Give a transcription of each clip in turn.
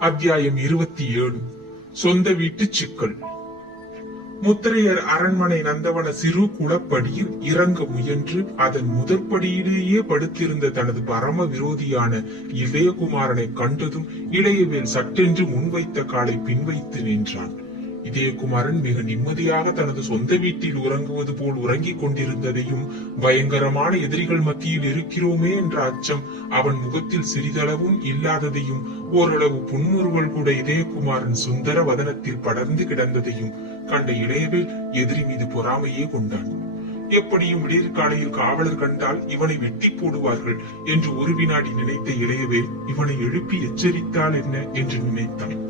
அத்தியாயம் 27. சொந்த வீட்டு சிக்கல். முத்திரையர் அரண்மனை நந்தவன சிறு குளப்படியில் இறங்க முயன்று அதன் முதற்படியிலேயே படுத்திருந்த தனது பரம விரோதியான இதயகுமாரனை கண்டதும் இளையவேல் சட்டென்று முன்வைத்த காலை பின்வைத்து நின்றான். இதயகுமாரன் மிக நிம்மதியாக தனது சொந்த வீட்டில் உறங்குவது போல் உறங்கிக் கொண்டிருந்ததையும், பயங்கரமான எதிரிகள் மத்தியில் இருக்கிறோமே என்ற அச்சம் அவன் முகத்தில் சிறிதளவும் இல்லாததையும், ஓரளவு புன்முறுவல் கூட இதயகுமாரன் சுந்தர வதனத்தில் படர்ந்து கிடந்ததையும் கண்ட இளையவேல் எதிரி மீது பொறாமையே கொண்டான். எப்படியும் விடியற்காலையில் காவலர் கண்டால் இவனை வெட்டி போடுவார்கள் என்று ஒரு வினாடி நினைத்த இளையவேல் இவனை எழுப்பி எச்சரித்தால் என்ன என்று நினைத்தான்.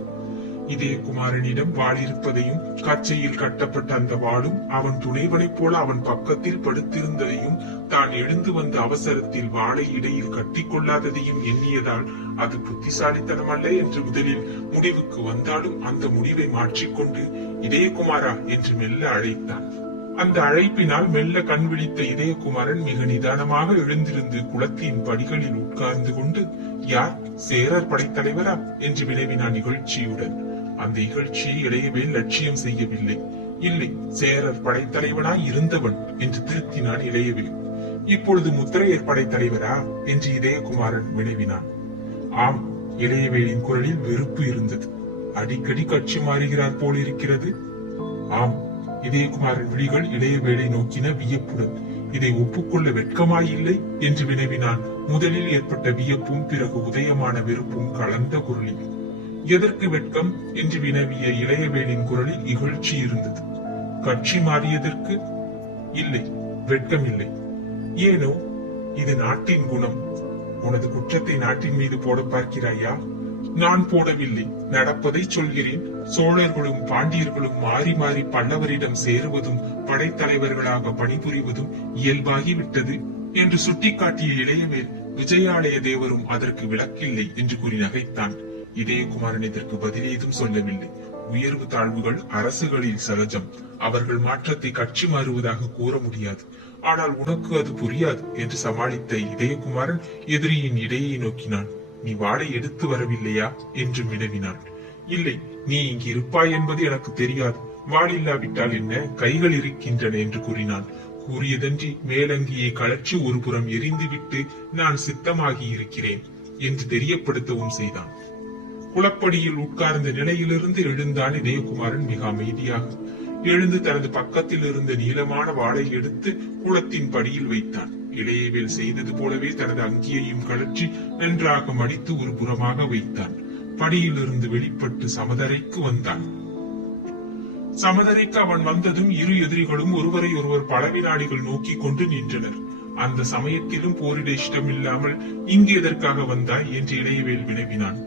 இதயகுமாரனிடம் வாள் இருப்பதையும், கச்சையில் கட்டப்பட்ட அந்த வாளும் அவன் துணைவனைப் போல அவன் பக்கத்தில் படுத்திருந்ததையும், தான் எழுந்து வந்த அவசரத்தில் வாளை இடையில் கட்டிக்கொள்ளாததையும் எண்ணியதால் அது புத்திசாலித்தனம் அல்ல என்று முதலில் முடிவுக்கு வந்தாலும் அந்த முடிவை மாற்றிக்கொண்டு இதயகுமாரா என்று மெல்ல அழைத்தான். அந்த அழைப்பினால் மெல்ல கண் விழித்த இதயகுமாரன் மிக நிதானமாக எழுந்திருந்து குளத்தின் படிகளில் உட்கார்ந்து கொண்டு, யார், சேரர் படைத்தலைவரா என்று வினவினான் இகழ்ச்சியுடன். அந்த இகழ்ச்சியை இளையவேல் லட்சியம் செய்யவில்லை. இல்லை, சேரர் படைத்தலைவனாய் இருந்தவன் என்று திருத்தினான் இளையவேல். இப்பொழுது முத்திரையர் படைத்தலைவரா என்று இதயகுமாரன் வினவினான். ஆம். இளையவேலின் குரலில் வெறுப்பு இருந்தது. அடிக்கடி கட்சி மாறுகிறார் போல் இருக்கிறது. ஆம். இதயகுமாரன் விழிகள் இளையவேலை நோக்கின வியப்புடன். இதை ஒப்புக்கொள்ள வெட்கமாயில்லை என்று வினவினான். முதலில் ஏற்பட்ட வியப்பும் பிறகு உதயமான வெறுப்பும் கலந்த குரலில். எதற்கு வெட்கம் என்று வினவிய இளையவேலின் குரலில் இகழ்ச்சி இருந்தது. கட்சி மாறியதற்கு? இல்லை, வெட்கம் இல்லை. ஏனோ இது நாட்டின் குணம். உனது குற்றத்தை நாட்டின் மீது போட பார்க்கிறாயா? நான் போடவில்லை, நடப்பதை சொல்கிறேன். சோழர்களும் பாண்டியர்களும் மாறி மாறி பல்லவரிடம் சேருவதும் படைத்தலைவர்களாக பணிபுரிவதும் இயல்பாகிவிட்டது என்று சுட்டிக்காட்டிய இளையவேல், விஜயாலய தேவரும் அதற்கு விலக்கில்லை என்று கூறி நகைத்தான். இதயகுமாரன் இதற்கு பதில் ஏதும் சொல்லவில்லை. உயர்வு தாழ்வுகள் அரசுகளில் சகஜம். அவர்கள் மாற்றத்தை கட்சி மாறுவதாக கூற முடியாது. ஆனால் உனக்கு அது புரியாது என்று சமாளித்த இதயகுமாரன் எதிரியின் இடையை நோக்கினான். நீ வாளை எடுத்து வரவில்லையா என்று வினவினான். இல்லை, நீ இங்கு இருப்பாய் என்பது எனக்கு தெரியாது. வாள் இல்லாவிட்டால் என்ன, கைகள் இருக்கின்றன என்று கூறினான். கூறியதன்றி மேலங்கியை கழற்றி ஒரு புறம் எரிந்துவிட்டு நான் சித்தமாகி இருக்கிறேன் என்று தெரியப்படுத்தவும் செய்தான். குளப்படியில் உட்கார்ந்த நிலையிலிருந்து எழுந்தான் இதயகுமாரன் மிக அமைதியாக. எழுந்து தனது பக்கத்தில் இருந்த நீளமான வாளை எடுத்து குளத்தின் படியில் வைத்தான். இளையவேல் செய்தது போலவே தனது அங்கியையும் கழற்றி நன்றாக மடித்து ஒரு புறமாக வைத்தான். படியிலிருந்து வெளிப்பட்டு சமதரைக்கு வந்தான். சமதரைக்கு அவன் வந்ததும் இரு எதிரிகளும் ஒருவரை ஒருவர் பல வினாடிகள் நோக்கி கொண்டு நின்றனர். அந்த சமயத்திலும் போரிட இஷ்டமில்லாமல் இங்கு எதற்காக வந்தாய் என்று இளையவேல் வினவினான்.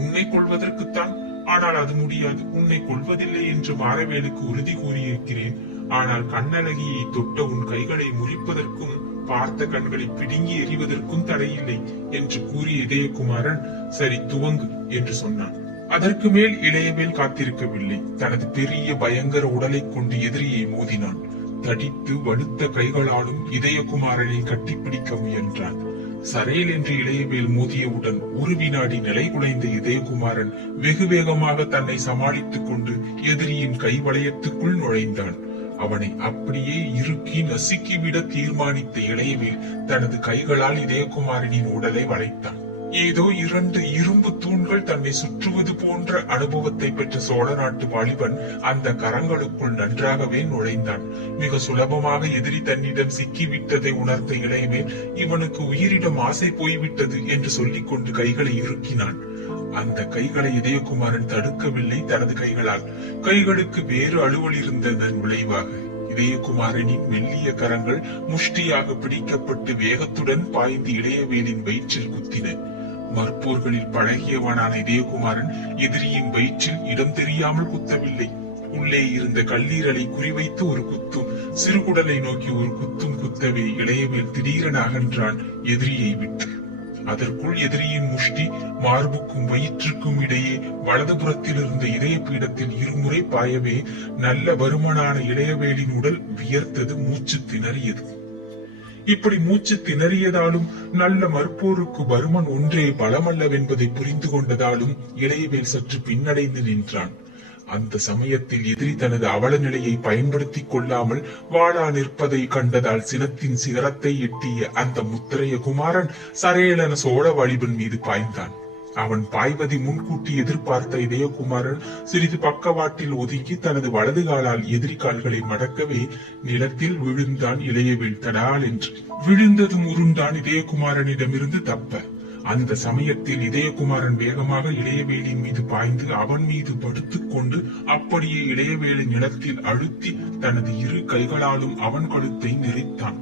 உன்னை கொள்வதற்குத்தான். ஆனால் அது முடியாது. உன்னை கொள்வதில்லை என்று மாரவேலுக்கு உறுதி கூறியிருக்கிறேன். ஆனால் கண்ணழகியை தொட்ட உன் கைகளை முறிப்பதற்கும் பார்த்த கண்களை பிடுங்கி எறிவதற்கும் தடையில்லை என்று கூறிய இதயகுமாரன், சரி துவங்கு என்று சொன்னான். அதற்கு மேல் இளையவேல் காத்திருக்கவில்லை. தனது பெரிய பயங்கர உடலை கொண்டு எதிரியை மோதினான். தடித்து வலுத்த கைகளாலும் இதயகுமாரனை கட்டிப்பிடிக்க முயன்றான். சரையில் என்று இளையவேல் மோதியவுடன் ஒரு வினாடி நிலை குலைந்த இதயகுமாரன் வெகு வேகமாக தன்னை சமாளித்துக் கொண்டு எதிரியின் கை வளையத்துக்குள் நுழைந்தான். அவனை அப்படியே இறுக்கி நசுக்கிவிட தீர்மானித்த இளையவேல் தனது கைகளால் இதயகுமாரனின் உடலை வளைத்தான். ஏதோ இரண்டு இரும்பு தூண்கள் தன்னை சுற்றுவது போன்ற அனுபவத்தை பெற்ற சோழ நாட்டு வாலிபன் அந்த கரங்களுக்குள் நன்றாகவே நுழைந்தான். மிக சுலபமாக எதிரி தன்னிடம் சிக்கிவிட்டதை உணர்ந்த இளையவேல் இவனுக்கு உயிரிடம் ஆசை போய்விட்டது என்று சொல்லிக் கொண்டு கைகளை இறுக்கினான். அந்த கைகளை இதயகுமாரன் தடுக்கவில்லை தனது கைகளால். கைகளுக்கு வேறு அலுவல் இருந்ததன் விளைவாக இதயகுமாரனின் மெல்லிய கரங்கள் முஷ்டியாக பிடிக்கப்பட்டு வேகத்துடன் பாய்ந்து இளையவேலின் வயிற்றில் குத்தின. மற்போர்களில் பழகியவனான இதயகுமாரன் எதிரியின் வயிற்றில் இடம் தெரியாமல் குத்தவில்லை. உள்ளே இருந்த கல்லீரலை குறிவைத்து ஒரு குத்தும், சிறுகுடலை நோக்கி ஒரு குத்தும் குத்தவே இளையவேல் திடீரென அகன்றான் எதிரியை விட்டு. அதற்குள் எதிரியின் முஷ்டி மார்புக்கும் வயிற்றுக்கும் இடையே வலதுபுறத்தில் இருந்த இதய பீடத்தில் இருமுறை பாயவே நல்ல வருமனான இளையவேலின் உடல் வியர்த்தது, மூச்சு திணறியது. இப்படி மூச்சு திணறியதாலும் நல்ல மற்போருக்கு வருமன் ஒன்றே பலமல்லவென்பதை புரிந்து கொண்டதாலும் இளையவேல் சற்று பின்னடைந்து நின்றான். அந்த சமயத்தில் எதிரி தனது அவல நிலையை பயன்படுத்திக் கொள்ளாமல் வாளா நிற்பதை கண்டதால் சினத்தின் சிகரத்தை எட்டிய அந்த முத்திரைய குமாரன் சரையலன சோழ வாலிபன் மீது பாய்ந்தான். அவன் பாய்வதை முன்கூட்டி எதிர்பார்த்த இதயகுமாரன் சிறிது பக்கவாட்டில் ஒதுங்கி தனது வலது காலால் எதிரி கால்களை மடக்கவே நிலத்தில் விழுந்தான் இளையவேல் தடால் என்று. விழுந்ததும் உருண்டான் இதயகுமாரனிடமிருந்து தப்ப. அந்த சமயத்தில் இதயகுமாரன் வேகமாக இளையவேலின் மீது பாய்ந்து அவன் மீது படுத்துக் கொண்டு அப்படியே இளையவேலின் நிலத்தில் அழுத்தி தனது இரு கைகளாலும் அவன் கழுத்தை நெரித்தான்.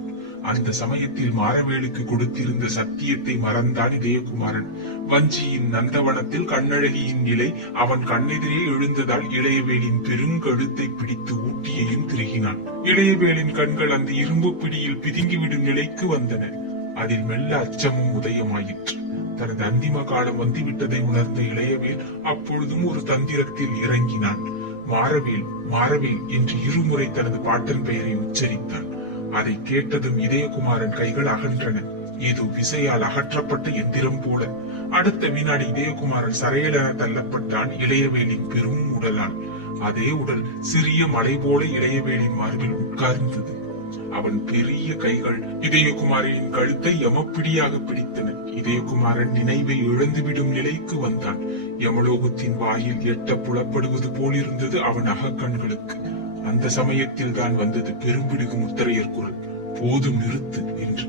அந்த சமயத்தில் மாரவேலுக்கு கொடுத்திருந்த சத்தியத்தை மறந்தான் இதயகுமாரன். வஞ்சியின் நந்தவனத்தில் கண்ணழகியின் நிலை அவன் கண்ணெதிரே எழுந்ததால் இளையவேலின் பெருங்கழுத்தை பிடித்து ஊட்டியையும் திருகினான். இளையவேலின் கண்கள் அந்த இரும்பு பிடியில் பிதுங்கிவிடும் நிலைக்கு வந்தன. அதில் மெல்ல அச்சமும் உதயமாயிற்று. தனது அந்திம காலம் வந்துவிட்டதை உணர்ந்த இளையவேல் அப்பொழுதும் ஒரு தந்திரத்தில் இறங்கினான். மாரவேல் மாரவேல் என்று இருமுறை தனது பாட்டன் பெயரை உச்சரித்தான். அதை கேட்டதும் இதயகுமாரன் கைகள் அகன்றன. ஏதோ விசையால் அகற்றப்பட்ட எந்திரம் போல. அடுத்த வினாடி இதயகுமாரன் சரையலென தள்ளப்பட்டான் இளையவேலின் பெரும் உடலால். அதே உடல் சிறிய மலை போல இளையவேலின் மார்பில் உட்கார்ந்தது. அவன் பெரிய கைகள் இதயகுமாரின் கழுத்தை யமப்பிடியாக பிடித்தன. இதயகுமாரன் நினைவை இழந்துவிடும் நிலைக்கு வந்தான். யமலோகத்தின் வாயில் எட்ட புலப்படுவது போலிருந்தது அவன் அகக்கண்களுக்கு. அந்த சமயத்தில் தான் வந்தது பெரும்பிடுகு முத்திரையர் குரல். போதும் நிறுத்து என்று.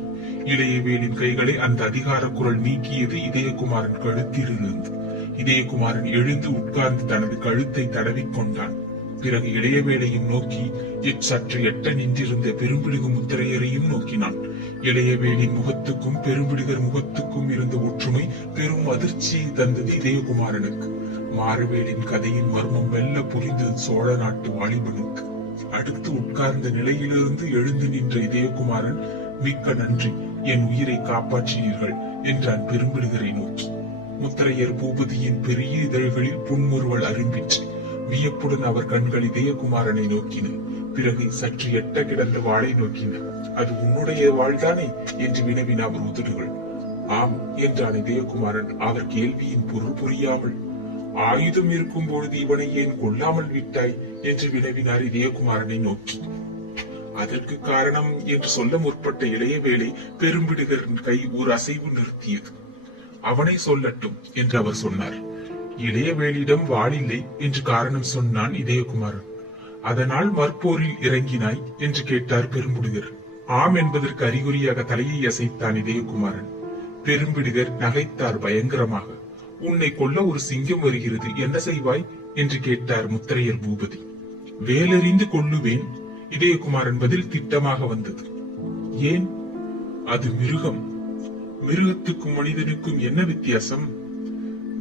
இளையவேலின் கைகளை அந்த அதிகார குரல் நீக்கியது இதயகுமாரன் கழுத்திலிருந்து. இதயகுமாரன் எழுந்து உட்கார்ந்து தனது கழுத்தை தடவிக்கொண்டான். பிறகு இளையவேலையும் நோக்கி சற்று எட்ட நின்றிருந்த பெரும்பிடுகு முத்திரையரையும் நோக்கினான். இளையவேலின் முகத்துக்கும் பெரும்பிடுகர் முகத்துக்கும் இருந்த ஒற்றுமை பெரும் அதிர்ச்சியை தந்தது இதயகுமாரனுக்கு. மாரவேலின் கதையின் மர்மம் மெல்ல புரிந்தது சோழ நாட்டு வாலிபனுக்கு. அடுத்து உட்கார்ந்த நிலையிலிருந்து எழுந்து நின்ற இதயகுமாரன், மிக்க நன்றி, என் உயிரை காப்பாற்றினீர்கள் என்றான் பெரும்பிடுகரை நோக்கி. முத்திரையர் பூபதியின் பெரிய இதழ்களில் புன்முறுவல் அரும்பிற்று. வியப்புடன் அவர் கண்கள் இதயகுமாரனை நோக்கின. பிறகு சற்று எட்ட கிடந்த வாளை நோக்கின. அது உன்னுடைய வாழ்தானே என்று வினவின அவர் உதடுகள். ஆம் என்றான் இதயகுமாரன் அவர் கேள்வியின் பொருள் புரியாமல். ஆயுதம் இருக்கும் பொழுது இவனை ஏன் கொல்லாமல் விட்டாய் என்று வினவினார் இதயகுமாரனை நோக்கி. அதற்கு காரணம் என்று சொல்ல முற்பட்ட இளையவேளை பெரும்பிடுகரின் கை ஒரு அசைவு நிறுத்தியது. அவனை சொல்லட்டும் என்று அவர் சொன்னார். இளையவேலிடம் வாளில்லை என்று காரணம் சொன்னான் இதயகுமாரன். அதனால் மற்போரில் இறங்கினாய் என்று கேட்டார் பெரும்பிடுகர். ஆம் என்பதற்கு அறிகுறியாக தலையை அசைத்தான் இதயகுமாரன். பெரும்பிடுகர் நகைத்தார் பயங்கரமாக. உன்னை கொல்ல ஒரு சிங்கம் வருகிறது, என்ன செய்வாய் என்று கேட்டார் முத்திரையர் பூபதி. வேலெறிந்து கொல்லுவேன். இதயகுமாரன் பதில் திட்டமாக வந்தது. ஏன்? அது மிருகம். மிருகத்துக்கும் மனிதனுக்கும் என்ன வித்தியாசம்?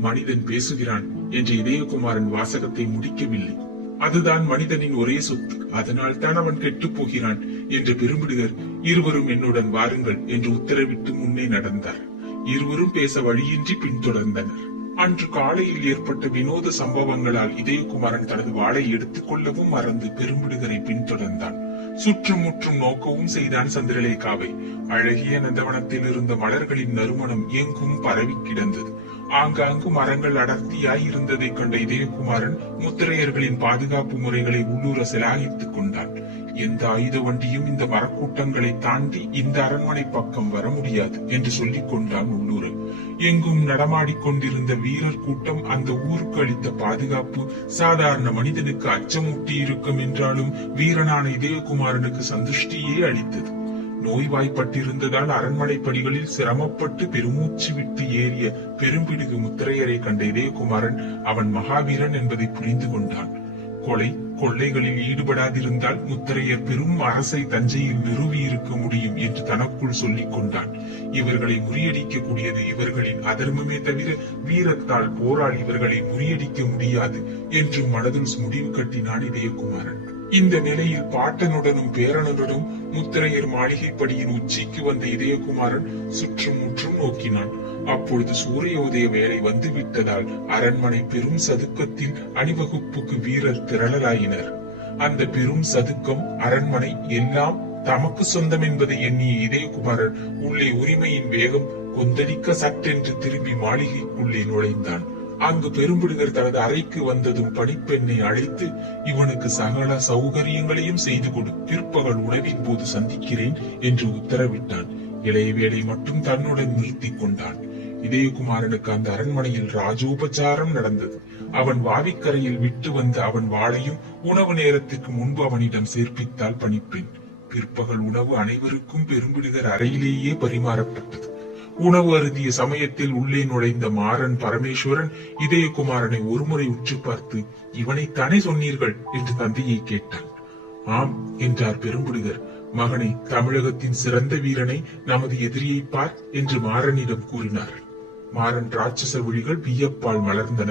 மனிதன் பேசுகிறான் என்று இதயகுமாரன் வாசகத்தை முடிக்கவில்லை. அதுதான் மனிதனின் ஒரே சொத்து, அதனால் தான் அவன் கெட்டு போகிறான் என்று பெரும்பிடுகர், இருவரும் என்னுடன் வாருங்கள் என்று உத்தரவிட்டு முன்னே நடந்தார். இருவரும் பேச வழியின்றி பின்தொடர்ந்தனர். அன்று காலையில் ஏற்பட்ட வினோத சம்பவங்களால் இதயகுமாரன் தனது வாளை எடுத்துக் கொள்ளவும் மறந்து பெரும்பிடுகரை பின்தொடர்ந்தான். சுற்றுமுற்றும் நோக்கவும் செய்தான் சந்திரலேகாவை. அழகிய நந்தவனத்தில் இருந்த மலர்களின் நறுமணம் எங்கும் பரவி கிடந்தது. ஆங்காங்கு மரங்கள் அடர்த்தியாய் இருந்ததை கண்ட இதயகுமாரன் முத்திரையர்களின் பாதுகாப்பு முறைகளை உள்ளூர சிலாகித்துக் கொண்டான். எந்த ஆயுத வண்டியும் இந்த மரக்கூட்டங்களை தாண்டி இந்த அரண்மனை பக்கம் வர முடியாது என்று சொல்லிக் கொண்டான் உள்ளூர. எங்கும் நடமாடிக்கொண்டிருந்த வீரர் கூட்டம் அந்த ஊருக்கு அளித்த பாதுகாப்பு சாதாரண மனிதனுக்கு அச்சமூட்டி இருக்கும் என்றாலும் வீரனான இதயகுமாரனுக்கு சந்துஷ்டியே அளித்தது. நோய்வாய்ப்பட்டிருந்ததால் அரண்மனை படிகளில் சிரமப்பட்டு பெருமூச்சு விட்டு ஏறிய பெரும்பிடுகு முத்திரையரை கண்ட இதயகுமாரன் அவன் மகாவீரன் என்பதை புரிந்து கொண்டான். கொலை கொள்ளைகளில் ஈடுபடாதிருந்தால் முத்திரையர் பெரும் அரசை தஞ்சையில் நிறுவி இருக்க முடியும் என்று தனக்குள் சொல்லிக் கொண்டான். இவர்களை முறியடிக்க கூடியது இவர்களின் அதர்மமே தவிர வீரத்தால் போரால் இவர்களை முறியடிக்க முடியாது என்று மனதில் முடிவு கட்டினான் இதயகுமாரன். இந்த நிலையில் பாட்டனுடனும் பேரனுடனும் முத்திரையர் மாளிகைப்படியின் உச்சிக்கு வந்த இதயகுமாரன் சுற்றும் முற்றும் நோக்கினான். அப்பொழுது சூரியோதய வேலை வந்து விட்டதால் அரண்மனை பெரும் சதுக்கத்தில் அணிவகுப்புக்கு வீரர் திரளலாயினர். அந்த பெரும் சதுக்கம் அரண்மனை எல்லாம் தமக்கு சொந்தம் என்பதை எண்ணிய இதயகுமாரன் உள்ளே உரிமையின் வேகம் கொந்தளிக்க சட்டென்று திரும்பி மாளிகைக்குள்ளே நுழைந்தான். அங்கு பெரும்பிடுகர் தனது அறைக்கு வந்ததும் பணிப்பெண்ணை அழைத்து, இவனுக்கு சகல சௌகரியங்களையும் செய்து கொடு, பிற்பகல் உணவின் போது சந்திக்கிறேன் என்று உத்தரவிட்டான். இளையவேளை மட்டும் தன்னுடன் நிறுத்திக் கொண்டான். இதயகுமாரனுக்கு அந்த அரண்மனையில் ராஜோபச்சாரம் நடந்தது. அவன் வாவிக்கரையில் விட்டு வந்த அவன் வாளையும் உணவு நேரத்துக்கு முன்பு அவனிடம் சேர்ப்பித்தாள் பணிப்பெண். பிற்பகல் உணவு அனைவருக்கும் பெரும்பிடுகர் அறையிலேயே பரிமாறப்பட்டது. உணவு அருந்திய சமயத்தில் உள்ளே நுழைந்த மாறன் பரமேஸ்வரன் இதயகுமாரனை ஒருமுறை உற்று பார்த்து, இவனைத்தானே சொன்னீர்கள் என்று தந்தையை கேட்டான். ஆம் என்றார் பெரும்பிடுகர். மகனே, தமிழகத்தின் சிறந்த வீரனை நமது எதிரியை பார் என்று மாறனிடம் கூறினார். மாறன் ராட்சச விழிகள் வியப்பால் மலர்ந்தன.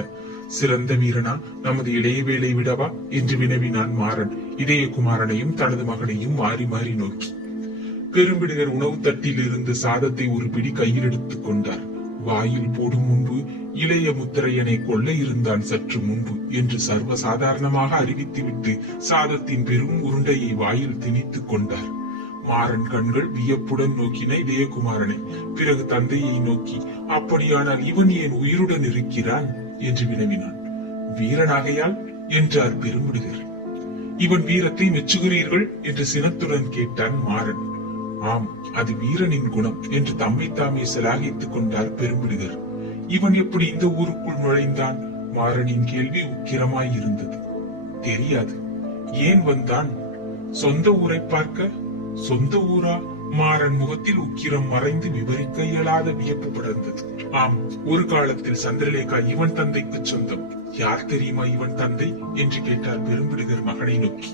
சிறந்த வீரனா, நமது இளையவேளை விடவா என்று வினவினான் மாறன் இதயகுமாரனையும் தனது மகனையும் மாறி மாறி நோக்கி. பெரும்பிடுகர் உணவு தட்டில் இருந்து சாதத்தை ஒரு பிடி கையில் எடுத்துக் கொண்டார். வாயில் போடும் முன்பு இளைய முத்திரையனை கொல்ல இருந்தான் சற்று முன்பு என்று சர்வசாதாரணமாக அறிவித்துவிட்டு சாதத்தின் பெரும் உருண்டையை வாயில் திணித்துக் கொண்டார். மாறன் கண்கள் வியப்புடன் நோக்கின இதயகுமாரனை. பிறகு தந்தையை நோக்கி, அப்படியானால் இவன் ஏன் உயிருடன் இருக்கிறான் என்று வினவினான். வீரனாகையால் என்றார் பெரும்பிடுகர். இவன் வீரத்தை மெச்சுகிறீர்கள் என்று சினத்துடன் கேட்டான் மாறன். ஆம், அது வீரனின் குணம் என்று தம்மை தாமே சிலாகித்துக் கொண்டார் பெரும்பிடுகர். இவன் எப்படி இந்த ஊருக்குள் நுழைந்தான்? மாறனின் கேள்வி உக்கிரமாய் இருந்தது. தெரியாது. ஏன் வந்தான்? சொந்த ஊரை பார்க்க. சொந்த ஊரா? மாறன் முகத்தில் உக்கிரம் மறைந்து விவரிக்க இயலாத வியப்பு படர்ந்தது. ஆம், ஒரு காலத்தில் சந்திரலேகா இவன் தந்தைக்கு சொந்தம். யார் தெரியுமா இவன் தந்தை என்று கேட்டார் பெரும்பிடுகர் மகனை நோக்கி.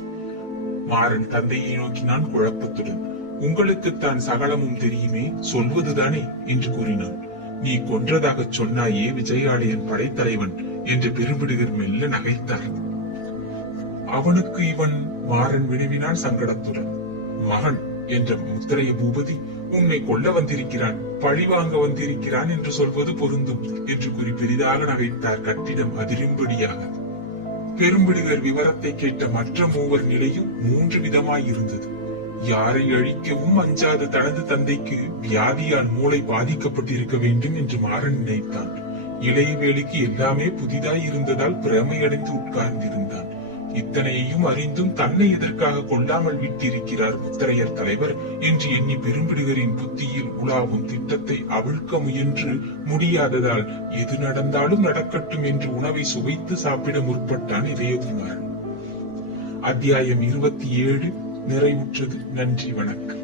மாறன் தந்தையை நோக்கினான் குழப்பத்துடன். உங்களுக்குத்தான் சகலமும் தெரியுமே, சொல்வதுதானே என்று கூறினான். நீ கொன்றதாக சொன்னாயே விஜயாலயன் படைத்தலைவன் என்று பெரும்பிடுகர் மெல்ல நகைத்தார். அவனுக்கு இவன்? மாறன் வினவினான் சங்கடத்துடன். மகன் என்ற முத்திரைய பூபதி உன்னை கொல்ல வந்திருக்கிறான், பழி வாங்க வந்திருக்கிறான் என்று சொல்வது பொருந்தும் என்று கூறி பெரிதாக நகைத்தார் கட்டிடம் அதிரும்படியாக. பெரும்பிடுகர் விவரத்தை கேட்ட மற்ற மூவர் நிலையும் 3 விதமாயிருந்தது. யாரை அழிக்கவும் அஞ்சாத தனது தந்தைக்கு வியாதியால் மூளை பாதிக்கப்பட்டிருக்க வேண்டும் என்று மாறன் நினைத்தான். இளையவேளுக்கு எல்லாமே புதிதாய் இருந்ததால் பிரமையடைந்து உட்கார்ந்திருந்தான். இத்தனையையும் அறிந்தும் தன்னை எதற்காக கொல்லாமல் விட்டிருக்கிறார் முத்திரையர் தலைவர் என்று எண்ணி பெரும்பிடுகரின் புத்தியில் உலாவும் திட்டத்தை அவிழ்க்க முயன்று முடியாததால் எது நடந்தாலும் நடக்கட்டும் என்று உணவை சுவைத்து சாப்பிட முற்பட்டான் இதயகுமாரன். அத்தியாயம் 27 நிறைவுற்றது. நன்றி, வணக்கம்.